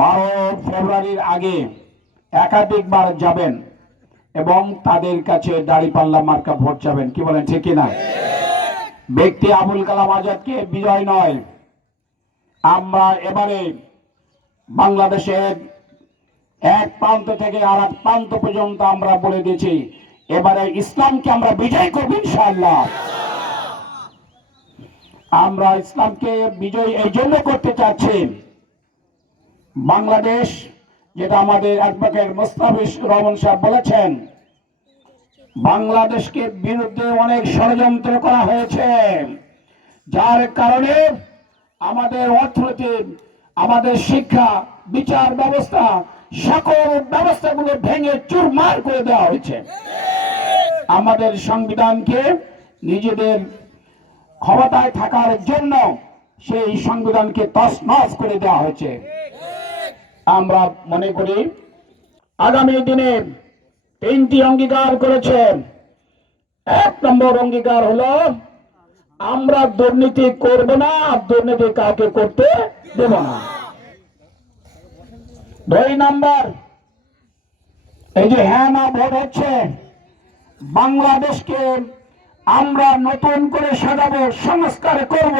12 ফেব্রুয়ারির আগে একাধিকবার যাবেন এবং তাদের কাছে দাঁড়িপাল্লা মার্কা ভোট চাবেন। কি বলেন, ঠিক কিনা? ব্যক্তি আবুল কালাম আজাদকে বিজয় নয়, আমরা এবারে বাংলাদেশের এক প্রান্ত থেকে আর এক প্রান্ত পর্যন্ত আমরা বলে দিয়েছি, এবারে ইসলামকে আমরা বিজয় করব ইনশাআল্লাহ। আমরা ইসলামকে বিজয় এই জন্য করতে চাচ্ছি, বাংলাদেশ যেটা আমাদের অ্যাডভোকেট মোস্তাফিজ রহমান সাহেব বলেছেন, বাংলাদেশকে বিরুদ্ধে অনেক ষড়যন্ত্র করা হয়েছে, যার কারণে আমাদের অর্থনীতি, আমাদের শিক্ষা, বিচার ব্যবস্থা, সকল ব্যবস্থাগুলো ভেঙে চুরমার করে দেওয়া হয়েছে। আমাদের সংবিধানকে নিজেদের ক্ষমতায় থাকার জন্য সেই সংবিধানকে তছনছ করে দেওয়া হয়েছে। আমরা মনে করি আগামী দিনে 3টি অঙ্গীকার করেছে। 1 নম্বর অঙ্গীকার হলো আমরা দুর্নীতি করব না, দুর্নীতি কাউকে করতে দেব না। 2 নম্বর, এই যে হ্যাঁ না ভোট হচ্ছে, বাংলাদেশকে আমরা নতুন করে সাজাবো, সংস্কার করব,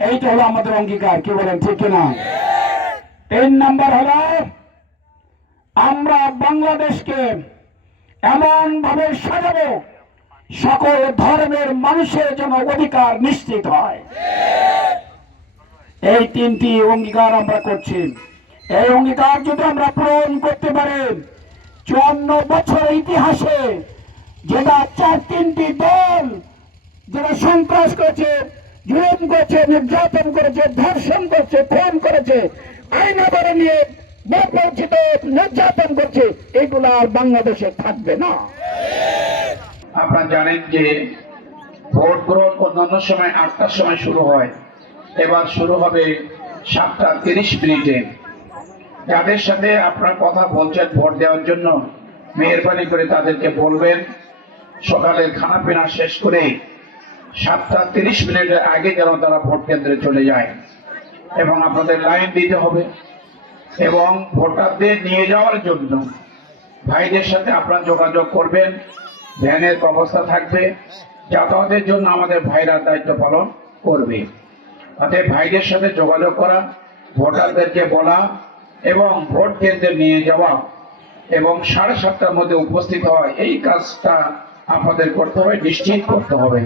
এইটা হলো আমাদের অঙ্গীকার। কি বলেন, ঠিক কিনা? 3 নম্বর হলো আমরা বাংলাদেশকে এমন ভাবে সাজাবো সকল ধর্মের মানুষের যেন অধিকার নিশ্চিত হয়। এই 3টি অঙ্গীকার আমরা করছি। এই অঙ্গীকার যদি আমরা পূরণ করতে পারি, 54 বছরের ইতিহাসে যেটা 3টি দল যারা সন্ত্রাস করেছে, জুলুম করেছে, নির্যাতন করেছে, ধর্ষণ করেছে, খুন করেছে, আইনাবারে নিয়ে বঞ্চিত নির্যাতন করছে, এগুলো আর বাংলাদেশে থাকবে না। আপনারা জানেন যে ভোট গ্রহণ অন্যান্য সময় 8টার সময় শুরু হয়, এবার শুরু হবে 7:30 যাদের সাথে আপনারা কথা বলছেন ভোট দেওয়ার জন্য, মেহরবানি করে তাদেরকে বলবেন সকালের খানা পিনা শেষ করে 7:30 আগে যেন তারা ভোট কেন্দ্রে চলে যায়, এবং আপনাদের লাইন দিতে হবে। এবং ভোটারদের নিয়ে যাওয়ার জন্য ভাইদের সাথে আপনারা যোগাযোগ করবেন, ভ্যানের ব্যবস্থা থাকবে, যাতায়াতের জন্য আমাদের ভাইরা দায়িত্ব পালন করবে। অতএব ভাইদের সাথে যোগাযোগ করা, ভোটারদেরকে বলা এবং ভোট কেন্দ্রে নিয়ে যাওয়া এবং 7:30টার মধ্যে উপস্থিত হওয়া, এই কাজটা আপনাদের করতে হবে, নিশ্চিত করতে হবে।